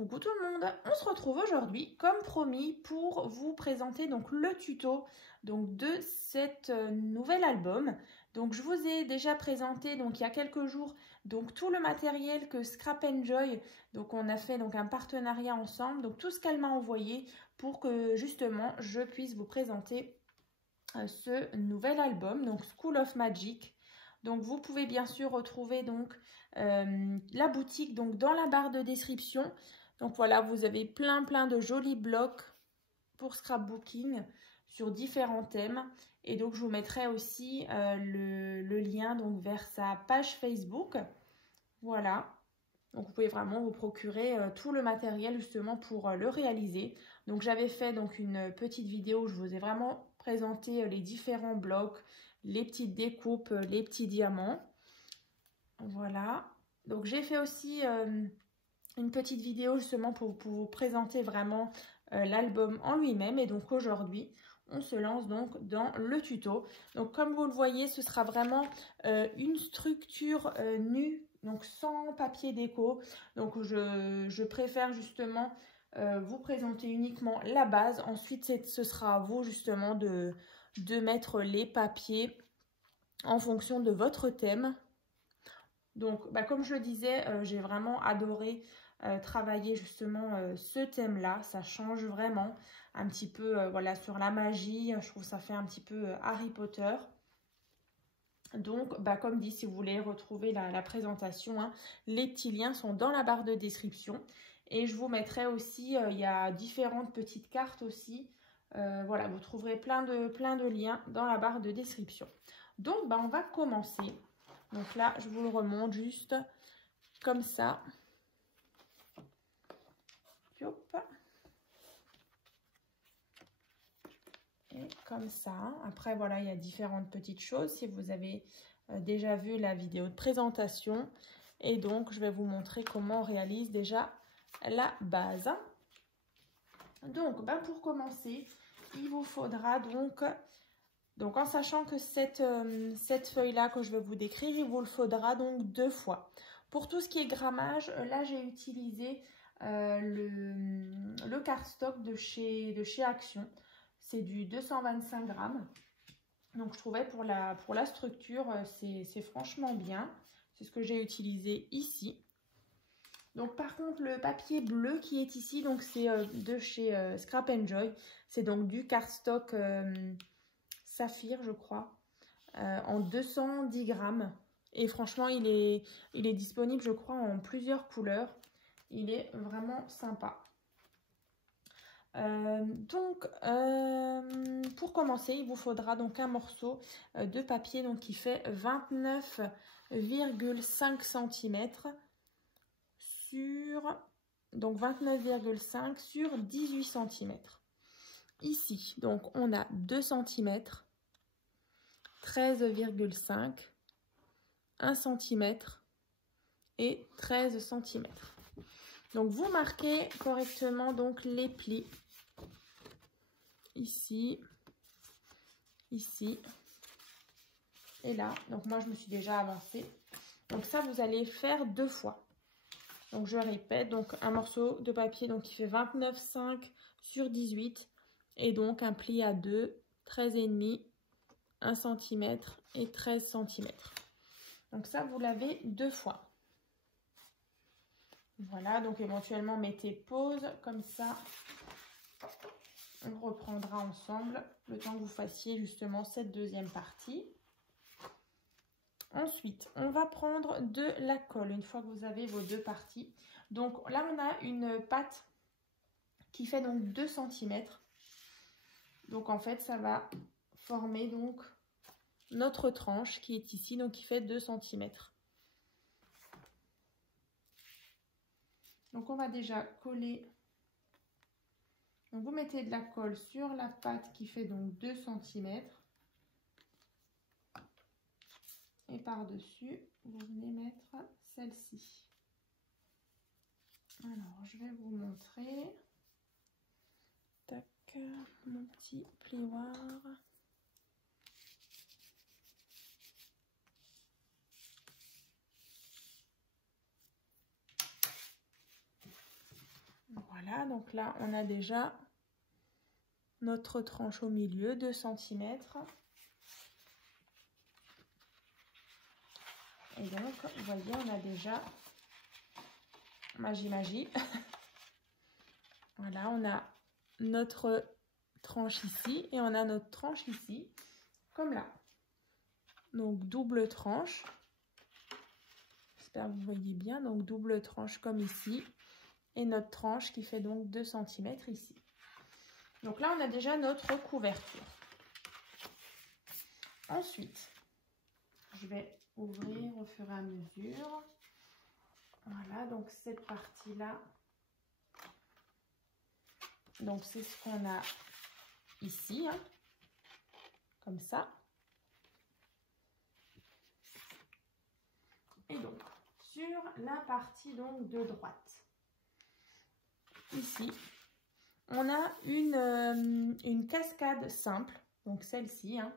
Coucou tout le monde, on se retrouve aujourd'hui comme promis pour vous présenter donc le tuto donc de cet nouvel album. Donc je vous ai déjà présenté donc il y a quelques jours donc tout le matériel que Scrap Enjoy, donc on a fait donc un partenariat ensemble, donc tout ce qu'elle m'a envoyé pour que justement je puisse vous présenter ce nouvel album, donc School of Magic. Donc vous pouvez bien sûr retrouver donc la boutique donc dans la barre de description. Donc voilà, vous avez plein de jolis blocs pour scrapbooking sur différents thèmes. Et donc je vous mettrai aussi le lien donc vers sa page Facebook. Voilà. Donc vous pouvez vraiment vous procurer tout le matériel justement pour le réaliser. Donc j'avais fait donc une petite vidéo où je vous ai vraiment présenté les différents blocs, les petites découpes, les petits diamants. Voilà. Donc j'ai fait aussi une petite vidéo justement pour vous présenter vraiment l'album en lui-même. Et donc aujourd'hui, on se lance donc dans le tuto. Donc comme vous le voyez, ce sera vraiment une structure nue, donc sans papier déco. Donc je préfère justement vous présenter uniquement la base. Ensuite, ce sera à vous justement de mettre les papiers en fonction de votre thème. Donc comme je le disais, j'ai vraiment adoré travailler justement ce thème-là. Ça change vraiment un petit peu voilà, sur la magie. Je trouve que ça fait un petit peu Harry Potter. Donc, comme dit, si vous voulez retrouver la présentation, hein, les petits liens sont dans la barre de description. Et je vous mettrai aussi, il y a différentes petites cartes aussi. Voilà, vous trouverez plein de liens dans la barre de description. Donc, on va commencer. Donc là, je vous le remonte juste comme ça. Hop. Et comme ça. Après, voilà, il y a différentes petites choses. Si vous avez déjà vu la vidéo de présentation. Et donc, je vais vous montrer comment on réalise déjà la base. Donc, pour commencer, il vous faudra donc en sachant que cette feuille-là que je vais vous décrire, il vous le faudra donc 2 fois. Pour tout ce qui est grammage, là, j'ai utilisé le cardstock de chez Action. C'est du 225 grammes. Donc, je trouvais pour la structure, c'est franchement bien. C'est ce que j'ai utilisé ici. Donc, par contre, le papier bleu qui est ici, donc c'est de chez Scrap Enjoy. C'est donc du cardstock saphir, je crois, en 210 grammes. Et franchement, il est disponible, je crois, en plusieurs couleurs. Il est vraiment sympa. Pour commencer, il vous faudra donc un morceau de papier donc, qui fait 29,5 cm sur 29,5 sur 18 cm. Ici, donc on a 2 cm, 13,5, 1 cm et 13 cm. Donc vous marquez correctement donc les plis. Ici, ici et là. Donc moi je me suis déjà avancée. Donc ça vous allez faire 2 fois. Donc je répète, donc un morceau de papier donc qui fait 29,5 sur 18 et donc un pli à 2, 13,5, 1 cm et 13 cm. Donc ça vous l'avez 2 fois. Voilà, donc éventuellement mettez pause comme ça. On reprendra ensemble le temps que vous fassiez justement cette deuxième partie. Ensuite, on va prendre de la colle une fois que vous avez vos 2 parties. Donc là, on a une pâte qui fait donc 2 cm. Donc en fait, ça va former donc notre tranche qui est ici, donc qui fait 2 cm. Donc on va déjà coller. Donc vous mettez de la colle sur la pâte qui fait donc 2 cm. Et par-dessus, vous venez mettre celle-ci. Alors, je vais vous montrer. Tac, mon petit plioir. Voilà, donc là, on a déjà notre tranche au milieu, 2 cm. Et donc, vous voyez, on a déjà magie. Voilà, on a notre tranche ici et on a notre tranche ici, comme là. Donc, double tranche. J'espère que vous voyez bien. Donc, double tranche comme ici. Et notre tranche qui fait donc 2 cm ici. Donc là, on a déjà notre couverture. Ensuite, je vais ouvrir au fur et à mesure. Voilà, donc cette partie-là. Donc, c'est ce qu'on a ici, hein, comme ça. Et donc, sur la partie donc de droite, ici, on a une cascade simple, donc celle-ci. Hein.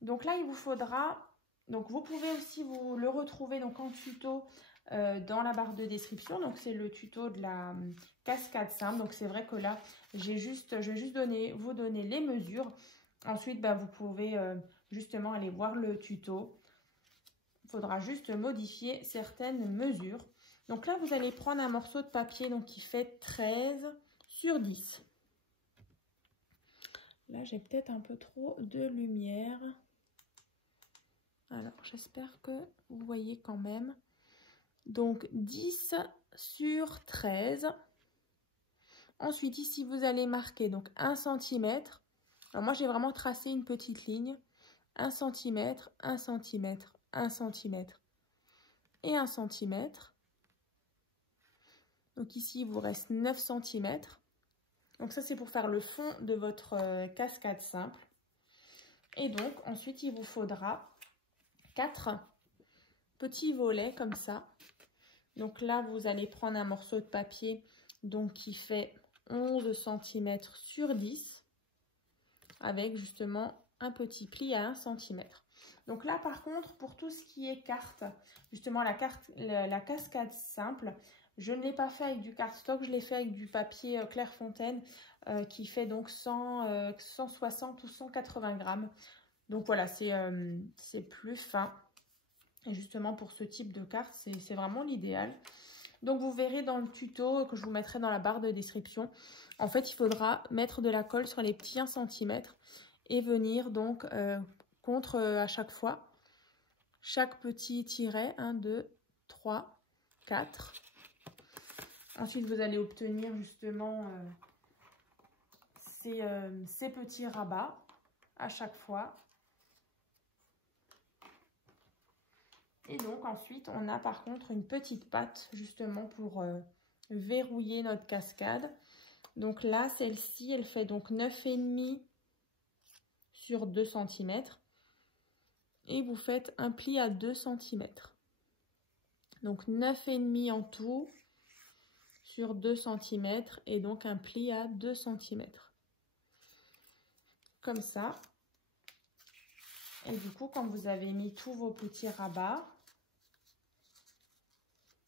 Donc là, il vous faudra, donc vous pouvez aussi vous le retrouver donc en tuto dans la barre de description. Donc c'est le tuto de la cascade simple. Donc c'est vrai que là, je vais juste vous donner les mesures. Ensuite, bah, vous pouvez justement aller voir le tuto. Il faudra juste modifier certaines mesures. Donc là, vous allez prendre un morceau de papier donc, qui fait 13 sur 10. Là, j'ai peut-être un peu trop de lumière. Alors, j'espère que vous voyez quand même. Donc, 10 sur 13. Ensuite, ici, vous allez marquer donc 1 cm. Alors, moi, j'ai vraiment tracé une petite ligne. 1 cm, 1 cm, 1 cm et 1 cm. Donc, ici, il vous reste 9 cm. Donc, ça, c'est pour faire le fond de votre cascade simple. Et donc, ensuite, il vous faudra 4 petits volets comme ça. Donc là, vous allez prendre un morceau de papier donc qui fait 11 cm sur 10 avec justement un petit pli à 1 cm. Donc là, par contre, pour tout ce qui est carte, justement la cascade simple, je ne l'ai pas fait avec du cardstock, je l'ai fait avec du papier Clairefontaine qui fait donc 160 ou 180 grammes. Donc voilà, c'est plus fin. Et justement, pour ce type de carte, c'est vraiment l'idéal. Donc, vous verrez dans le tuto que je vous mettrai dans la barre de description. En fait, il faudra mettre de la colle sur les petits 1 cm et venir donc contre à chaque fois. Chaque petit tiret, 1, 2, 3, 4. Ensuite, vous allez obtenir justement ces petits rabats à chaque fois. Et donc ensuite, on a par contre une petite patte justement pour verrouiller notre cascade. Donc là, celle-ci, elle fait donc 9,5 sur 2 cm. Et vous faites un pli à 2 cm. Donc 9,5 en tout sur 2 cm et donc un pli à 2 cm. Comme ça. Et du coup, quand vous avez mis tous vos petits rabats,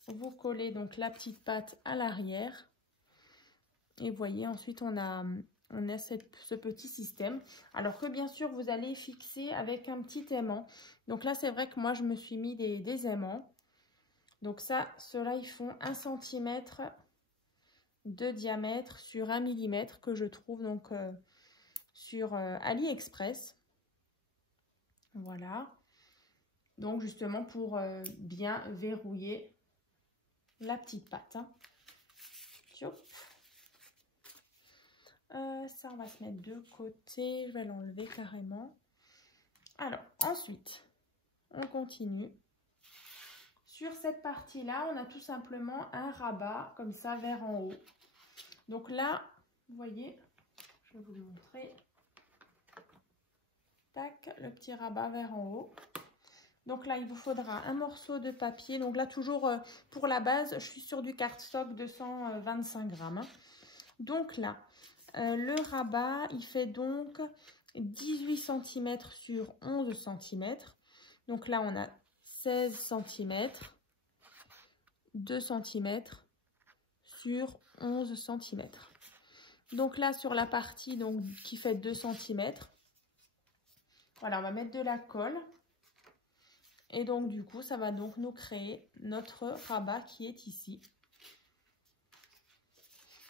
vous collez donc la petite patte à l'arrière. Et vous voyez, ensuite, on a ce petit système. Alors que bien sûr, vous allez fixer avec un petit aimant. Donc là, c'est vrai que moi, je me suis mis des aimants. Donc ça, ceux-là, ils font 1 cm de diamètre sur 1 mm que je trouve donc sur AliExpress. Voilà. Donc justement pour bien verrouiller la petite patte. Hein. Ça, on va se mettre de côté. Je vais l'enlever carrément. Alors, ensuite, on continue. Sur cette partie-là, on a tout simplement un rabat comme ça vers en haut. Donc là, vous voyez, je vais vous le montrer. Tac, le petit rabat vers en haut. Donc là, il vous faudra un morceau de papier. Donc là, toujours pour la base, je suis sur du cardstock 225 grammes. Hein. Donc là, le rabat, il fait donc 18 cm sur 11 cm. Donc là, on a 16 cm, 2 cm sur 11 cm. Donc là, sur la partie donc, qui fait 2 cm, voilà, on va mettre de la colle. Et donc, du coup, ça va donc nous créer notre rabat qui est ici.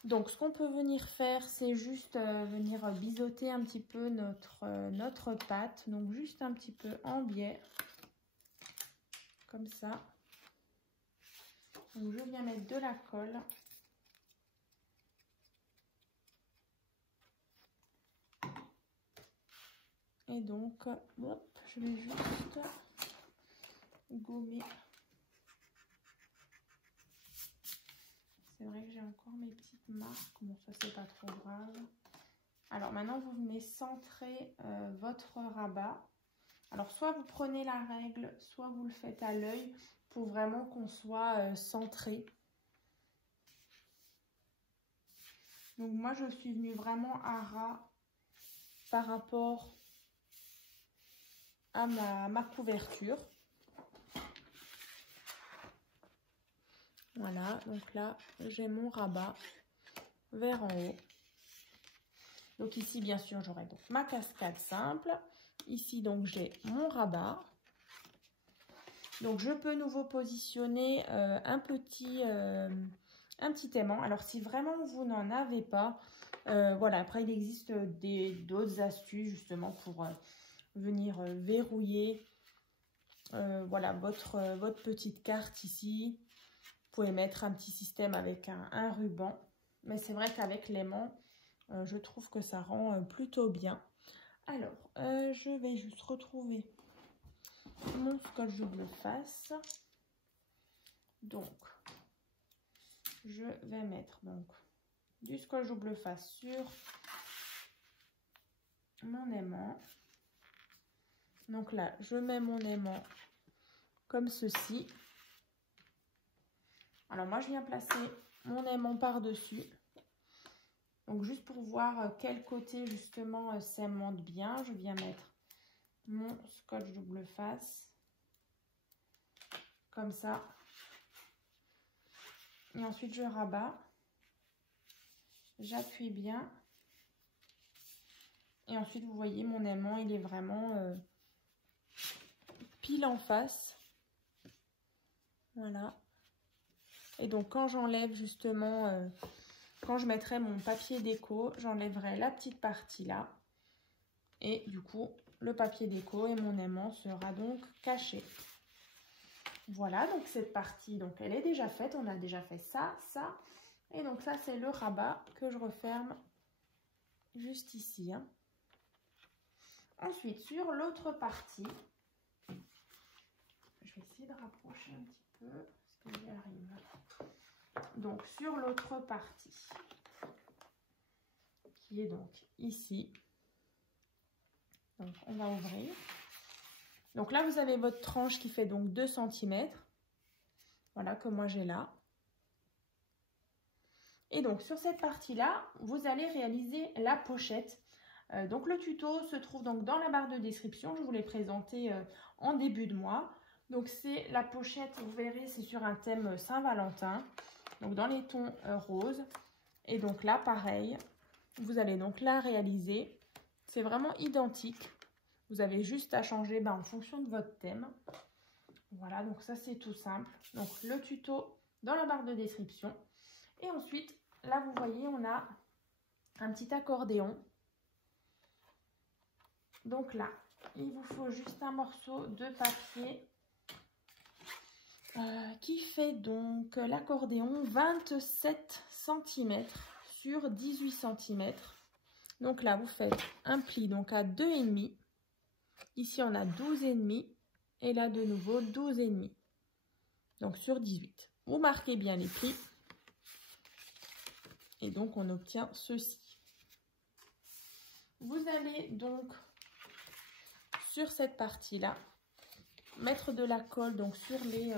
Donc, ce qu'on peut venir faire, c'est juste venir biseauter un petit peu notre pâte. Donc, juste un petit peu en biais, comme ça. Donc, je viens mettre de la colle. Et donc, hop, je vais juste gommer. C'est vrai que j'ai encore mes petites marques. Bon, ça, c'est pas trop grave. Alors, maintenant, vous venez centrer votre rabat. Alors, soit vous prenez la règle, soit vous le faites à l'œil pour vraiment qu'on soit centré. Donc, moi, je suis venue vraiment à ras par rapport à ma couverture. Voilà, donc là, j'ai mon rabat vers en haut. Donc ici, bien sûr, j'aurai donc ma cascade simple. Ici, donc, j'ai mon rabat. Donc, je peux nouveau positionner un petit aimant. Alors, si vraiment vous n'en avez pas, voilà, après, il existe d'autres astuces, justement, pour venir verrouiller voilà, votre petite carte ici. Vous pouvez mettre un petit système avec un ruban. Mais c'est vrai qu'avec l'aimant, je trouve que ça rend plutôt bien. Alors, je vais juste retrouver mon scotch double face. Donc, je vais mettre donc du scotch double face sur mon aimant. Donc là, je mets mon aimant comme ceci. Alors moi, je viens placer mon aimant par-dessus. Donc juste pour voir quel côté justement s'aimante bien, je viens mettre mon scotch double face. Comme ça. Et ensuite, je rabats. J'appuie bien. Et ensuite, vous voyez, mon aimant, il est vraiment pile en face. Voilà. Et donc, quand j'enlève justement, quand je mettrai mon papier déco, j'enlèverai la petite partie là. Et du coup, le papier déco et mon aimant sera donc caché. Voilà, donc cette partie, donc elle est déjà faite. On a déjà fait ça, ça. Et donc ça, c'est le rabat que je referme juste ici. Hein. Ensuite, sur l'autre partie, je vais essayer de rapprocher un petit peu, parce que j'y arrive. Donc, sur l'autre partie, qui est donc ici. Donc, on va ouvrir. Donc là, vous avez votre tranche qui fait donc 2 cm. Voilà, que moi j'ai là. Et donc, sur cette partie-là, vous allez réaliser la pochette. Donc, le tuto se trouve donc dans la barre de description. Je vous l'ai présenté en début de mois. Donc, c'est la pochette, vous verrez, c'est sur un thème Saint-Valentin. Donc, dans les tons roses. Et donc là, pareil, vous allez donc la réaliser. C'est vraiment identique. Vous avez juste à changer en fonction de votre thème. Voilà, donc ça, c'est tout simple. Donc, le tuto dans la barre de description. Et ensuite, là, vous voyez, on a un petit accordéon. Donc là, il vous faut juste un morceau de papier qui fait donc l'accordéon 27 cm sur 18 cm. Donc là, vous faites un pli donc à 2,5. Ici, on a 12,5 et là, de nouveau, 12,5. Donc sur 18. Vous marquez bien les plis. Et donc, on obtient ceci. Vous allez donc, sur cette partie-là, mettre de la colle donc sur les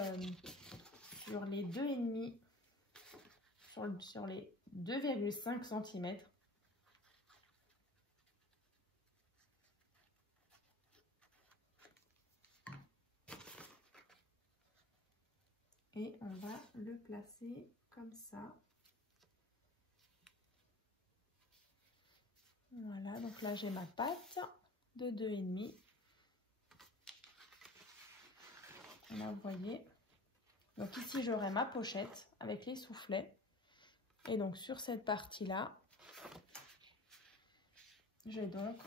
2,5, sur les 2,5 cm. Et on va le placer comme ça. Voilà, donc là j'ai ma pâte de 2,5. Là vous voyez. Donc ici j'aurai ma pochette avec les soufflets. Et donc sur cette partie-là, j'ai donc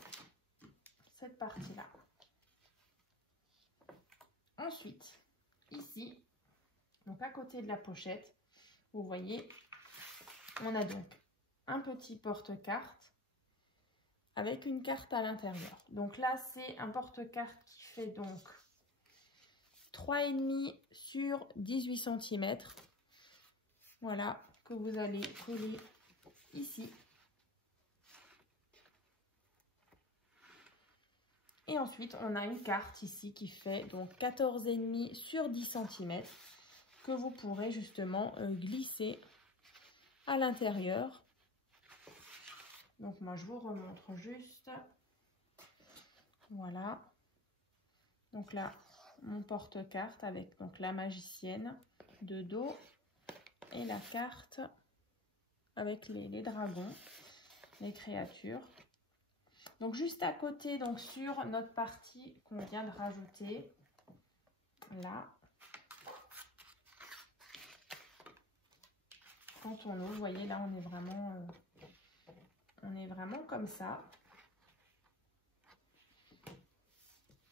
cette partie-là. Ensuite, ici, donc à côté de la pochette, vous voyez, on a donc un petit porte-carte avec une carte à l'intérieur. Donc là, c'est un porte-carte qui fait donc 3,5 sur 18 cm. Voilà, que vous allez coller ici. Et ensuite, on a une carte ici qui fait donc 14,5 sur 10 cm que vous pourrez justement glisser à l'intérieur. Donc moi, je vous remontre juste. Voilà. Donc là, mon porte-carte avec donc la magicienne de dos et la carte avec les dragons, les créatures. Donc juste à côté, donc sur notre partie qu'on vient de rajouter, là, quand on ouvre, vous voyez là, on est vraiment comme ça.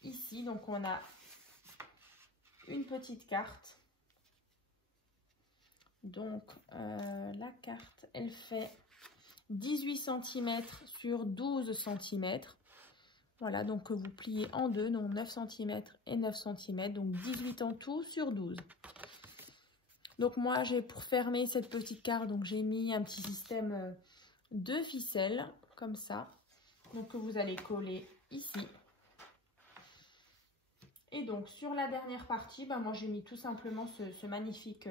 Ici, donc on a une petite carte. Donc la carte, elle fait 18 cm sur 12 cm. Voilà, donc que vous pliez en deux, donc 9 cm et 9 cm, donc 18 en tout sur 12. Donc moi, j'ai pour fermer cette petite carte, donc j'ai mis un petit système de ficelles, comme ça. Donc que vous allez coller ici. Et donc sur la dernière partie, moi j'ai mis tout simplement ce magnifique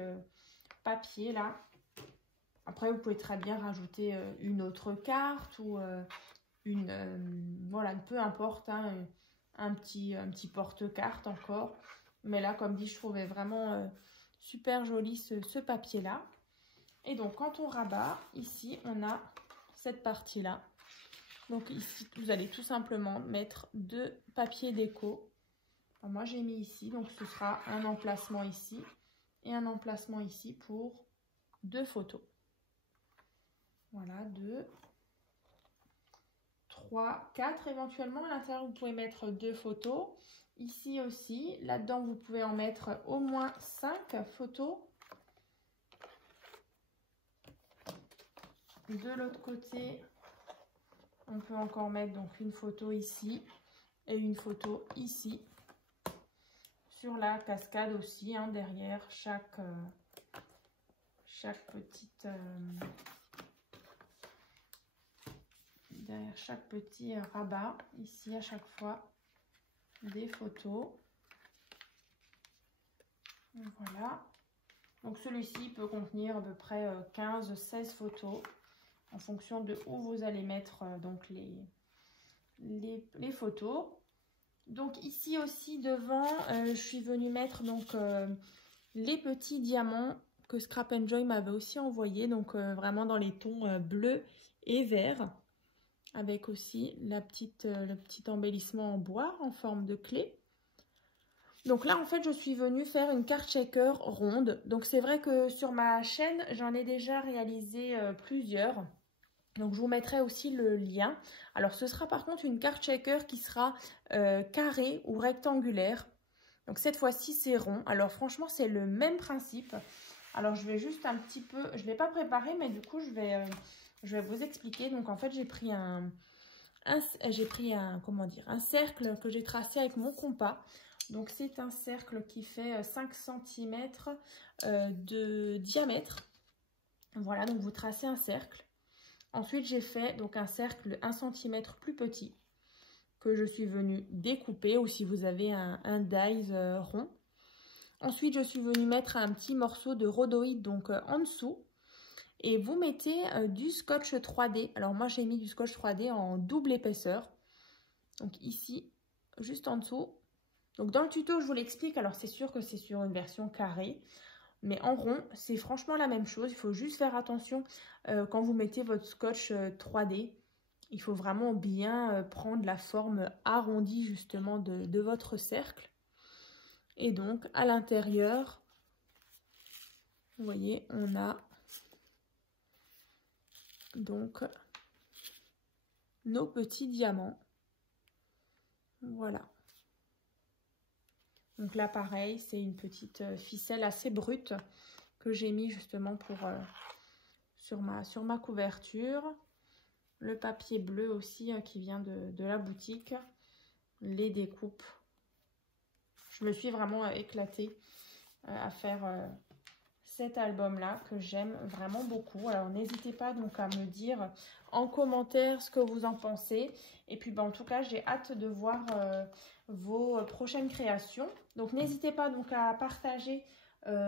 papier là. Après, vous pouvez très bien rajouter une autre carte ou voilà, peu importe, hein, un petit porte-carte encore. Mais là, comme dit, je trouvais vraiment super joli ce papier-là. Et donc, quand on rabat, ici, on a cette partie-là. Donc ici, vous allez tout simplement mettre 2 papiers déco. Alors, moi, j'ai mis ici, donc ce sera un emplacement ici et un emplacement ici pour 2 photos. Voilà, 2, 3, 4 éventuellement. À l'intérieur, vous pouvez mettre 2 photos. Ici aussi, là-dedans, vous pouvez en mettre au moins 5 photos. De l'autre côté, on peut encore mettre donc une photo ici et une photo ici. Sur la cascade aussi, hein, derrière chaque petite... derrière chaque petit rabat, ici à chaque fois, des photos. Voilà. Donc celui-ci peut contenir à peu près 15-16 photos en fonction de où vous allez mettre donc les photos. Donc ici aussi devant, je suis venue mettre donc les petits diamants que Scrap & Joy m'avait aussi envoyé, donc vraiment dans les tons bleu et vert. Avec aussi le petit embellissement en bois en forme de clé. Donc là, en fait, je suis venue faire une carte shaker ronde. Donc c'est vrai que sur ma chaîne, j'en ai déjà réalisé plusieurs. Donc je vous mettrai aussi le lien. Alors ce sera par contre une carte shaker qui sera carrée ou rectangulaire. Donc cette fois-ci, c'est rond. Alors franchement, c'est le même principe. Alors je vais juste un petit peu... Je ne l'ai pas préparé, mais du coup, je vais vous expliquer. Donc en fait, j'ai pris un cercle que j'ai tracé avec mon compas. Donc c'est un cercle qui fait 5 cm de diamètre. Voilà, donc vous tracez un cercle. Ensuite, j'ai fait donc un cercle 1 cm plus petit que je suis venue découper, ou si vous avez un dies rond. Ensuite, je suis venue mettre un petit morceau de rhodoïde donc en dessous. Et vous mettez du scotch 3D. Alors moi, j'ai mis du scotch 3D en double épaisseur. Donc ici, juste en dessous. Donc dans le tuto, je vous l'explique. Alors c'est sûr que c'est sur une version carrée. Mais en rond, c'est franchement la même chose. Il faut juste faire attention quand vous mettez votre scotch 3D il faut vraiment bien prendre la forme arrondie justement de votre cercle. Et donc à l'intérieur, vous voyez, on a donc nos petits diamants. Voilà. Donc là pareil, c'est une petite ficelle assez brute que j'ai mis justement pour sur ma couverture. Le papier bleu aussi qui vient de la boutique. Les découpes. Je me suis vraiment éclatée à faire cet album-là que j'aime vraiment beaucoup. Alors, n'hésitez pas donc à me dire en commentaire ce que vous en pensez. Et puis, en tout cas, j'ai hâte de voir vos prochaines créations. Donc, n'hésitez pas donc à partager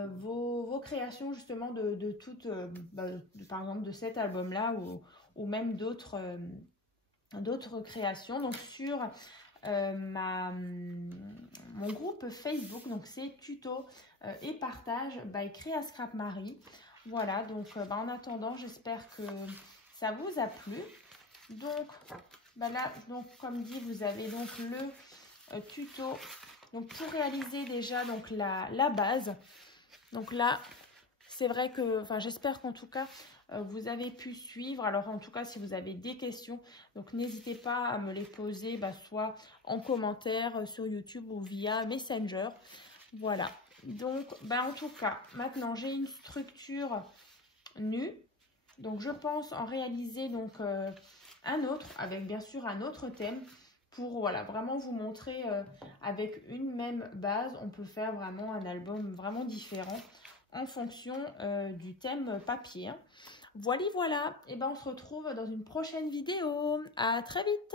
vos créations justement de toutes, par exemple de cet album-là ou même d'autres créations. Donc, sur mon groupe Facebook, donc c'est tuto et partage by Créa Scrap Marie. Voilà, donc en attendant, j'espère que ça vous a plu. Donc là, donc comme dit, vous avez donc le tuto donc pour réaliser déjà donc la base. Donc là, c'est vrai que, j'espère qu'en tout cas, vous avez pu suivre. Alors, en tout cas, si vous avez des questions, donc n'hésitez pas à me les poser, soit en commentaire sur YouTube ou via Messenger. Voilà. Donc, en tout cas, maintenant, j'ai une structure nue. Donc, je pense en réaliser donc un autre, avec bien sûr un autre thème. Pour voilà, vraiment vous montrer avec une même base, on peut faire vraiment un album vraiment différent en fonction du thème papier. Voilà, et on se retrouve dans une prochaine vidéo. À très vite!